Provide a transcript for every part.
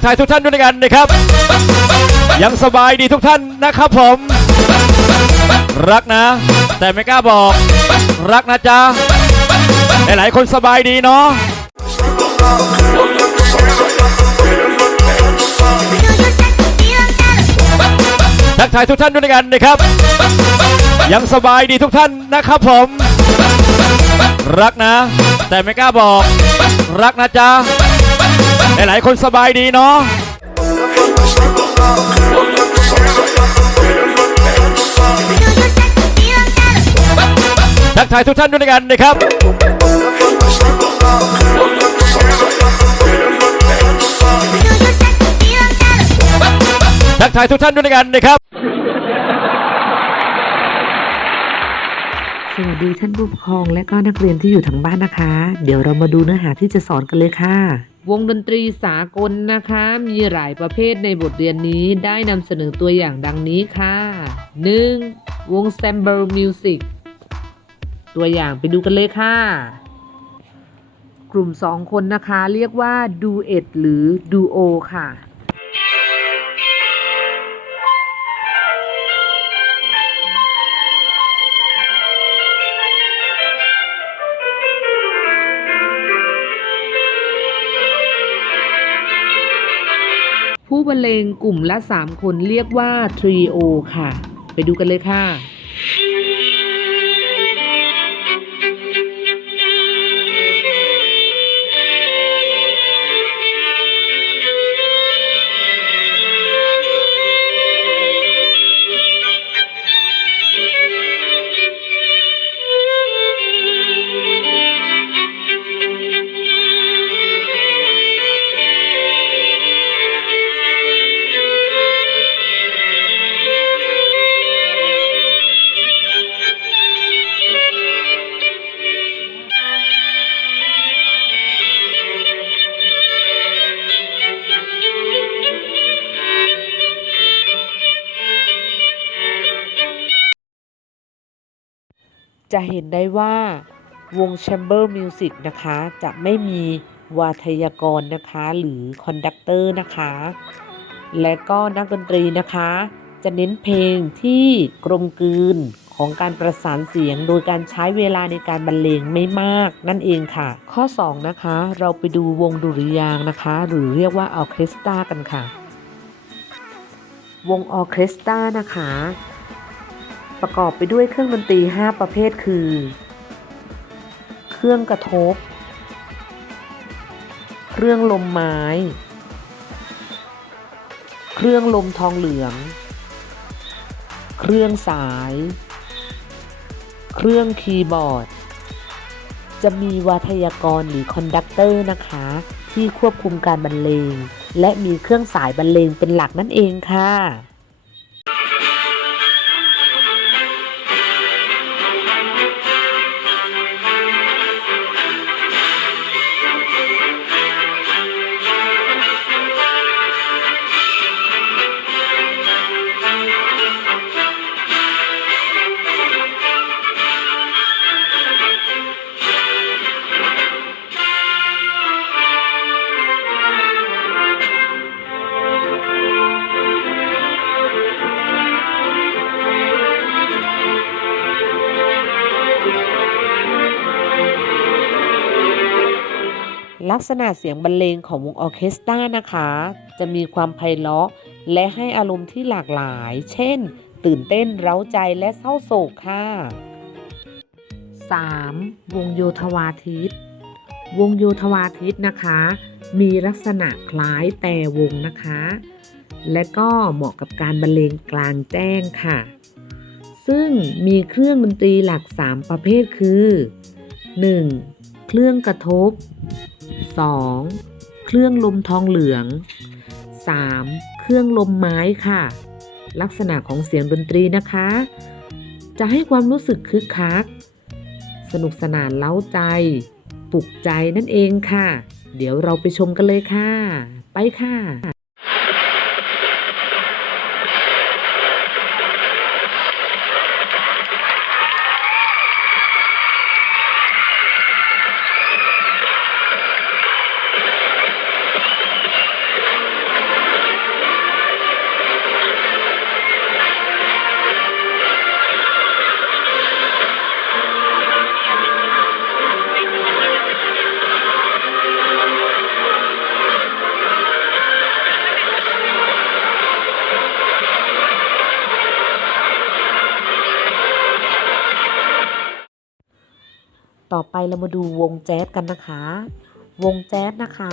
กทายทุกท่านด้วยกันนะครับ ยังสบายดีทุกท่านนะครับผม รักนะ แต่ไม่กล้าบอก รักนะจ๊ะหลายๆคนสบายดีเนาะทักทายทุกท่านด้วยกันนะครับ ยังสบายดีทุกท่านนะครับผม รักนะ แต่ไม่กล้าบอก รักนะจ๊ะ หลาย ๆ คนสบายดีเนาะทักทายทุกท่านด้วยกันนะครับ ทักทายทุกท่านด้วยกันนะครับ สวัสดีท่านผู้ปกครองและก็นักเรียนที่อยู่ทางบ้านนะคะ เดี๋ยวเรามาดูเนื้อหาที่จะสอนกันเลยค่ะ วงดนตรีสากลนะคะ มีหลายประเภทในบทเรียนนี้ได้นำเสนอตัวอย่างดังนี้ค่ะ 1. วง s a m b l e Music ตัวอย่างไปดูกันเลยค่ะ กลุ่ม 2 คนนะคะ เรียกว่าดูเอ็ดหรือดูโอค่ะ ผู้บรรเลงกลุ่มละ 3 คนเรียกว่าทรีโอค่ะ ไปดูกันเลยค่ะ จะเห็นได้ว่าวง Chamber Music นะคะ จะไม่มีวาทยากรนะคะ หรือคอนดักเตอร์นะคะ และก็นักดนตรีนะคะ จะเน้นเพลงที่กลมกลืนของการประสานเสียงโดยการใช้เวลาในการบรรเลงไม่มากนั่นเองค่ะ ข้อ 2 นะคะ เราไปดูวงดุริยางนะคะ หรือเรียกว่าออเคสตรากันค่ะ วงออเคสตรานะคะ ประกอบไปด้วยเครื่องดนตรี 5 ประเภทคือ เครื่องกระทบ เครื่องลมไม้ เครื่องลมทองเหลือง เครื่องสาย เครื่องคีย์บอร์ด จะมีวาทยากรหรือคอนดักเตอร์นะคะ ที่ควบคุมการบรรเลง และมีเครื่องสายบรรเลงเป็นหลักนั่นเองค่ะ ลักษณะเสียงบรรเลงของวงออเคสตรานะคะ จะมีความไพเราะ และให้อารมณ์ที่หลากหลาย เช่น ตื่นเต้นเร้าใจและเศร้าโศกค่ะ 3. วงโยธวาทิต วงโยธวาทิตนะคะ มีลักษณะคล้ายแต่วงนะคะ และก็เหมาะกับการบรรเลงกลางแจ้งค่ะ ซึ่งมีเครื่องดนตรีหลัก 3 ประเภทคือ 1. เครื่องกระทบ 2. เครื่องลมทองเหลือง 3. เครื่องลมไม้ค่ะ ลักษณะของเสียงดนตรีนะคะ จะให้ความรู้สึกคึกคัก สนุกสนานเล้าใจ ปลุกใจนั่นเองค่ะ เดี๋ยวเราไปชมกันเลยค่ะ ไปค่ะ ต่อไปเรามาดูวงแจ๊สกันนะคะ วงแจ๊สนะคะ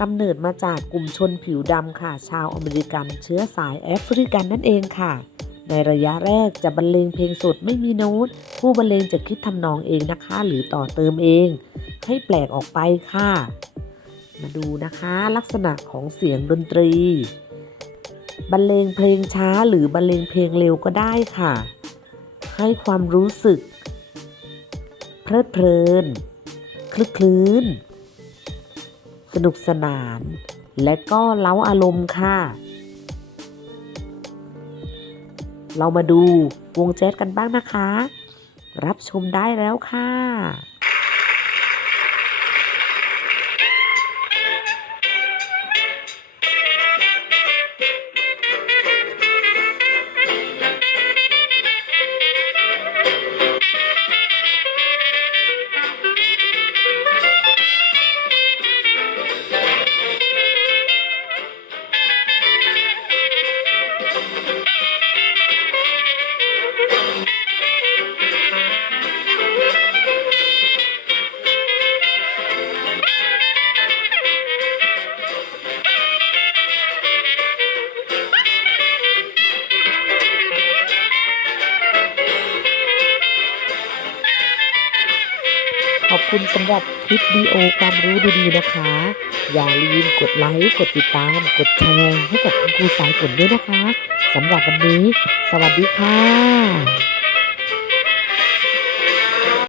กำเนิดมาจากกลุ่มชนผิวดำค่ะ ชาวอเมริกันเชื้อสายแอฟริกันนั่นเองค่ะ ในระยะแรกจะบรรเลงเพลงสดไม่มีโน้ต ผู้บรรเลงจะคิดทำนองเองนะคะ หรือต่อเติมเอง ให้แปลกออกไปค่ะ มาดูนะคะลักษณะของเสียงดนตรี บรรเลงเพลงช้าหรือบรรเลงเพลงเร็วก็ได้ค่ะ ให้ความรู้สึก เพลิดเพลิน คลึกคลื้น สนุกสนาน และก็เล้าอารมณ์ค่ะ เรามาดูวงแจ๊สกันบ้างนะคะ รับชมได้แล้วค่ะ คุณสำหรับคลิปวิดีโอความรู้ดีๆนะคะ อย่าลืมกดไลค์ กดติดตาม กดแชร์ให้กับคุณครูสายฝนด้วยนะคะสำหรับวันนี้ สวัสดีค่ะ